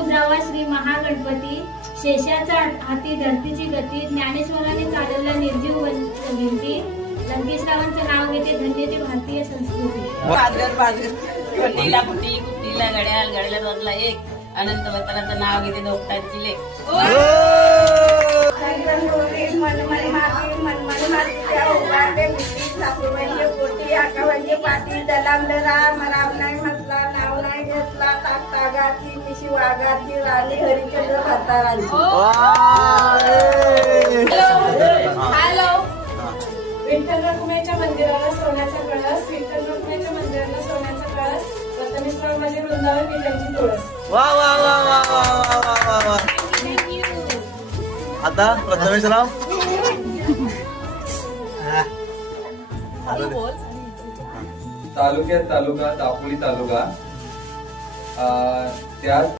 उजावा श्री महागणपती, शेषाचा हाती धरतीची गती, ज्ञानेश्वराने चालवला निर्जीव भिंती, लंकेशरावांचं नाव घेते धन्य ते भारतीय संस्कृती. कुट्टीला कुट्टी, कुट्टीला घड्याळ, घड्याला वाजला एक, अनंत वतनाचं नाव घेते दोपटाची लेख. राम राम नाही म्हटला, नाव नाही घेतला, तागाची मिशी वाघाची राणी हरिचंद्र भरतारांची. हॅलो. विठ्ठल रखुमाईच्या मंदिराला सोन्याचा कळस, विठ्ठल रखुमाईच्या मंदिराला सोन्याचा कळस, प्रथमेश्वर मध्ये वृंदावन विठ्ठलची तुळस. वा वा वा वा वा वा वा वा वा. आता प्रथमेशराव तालुका दापोली तालुका त्यात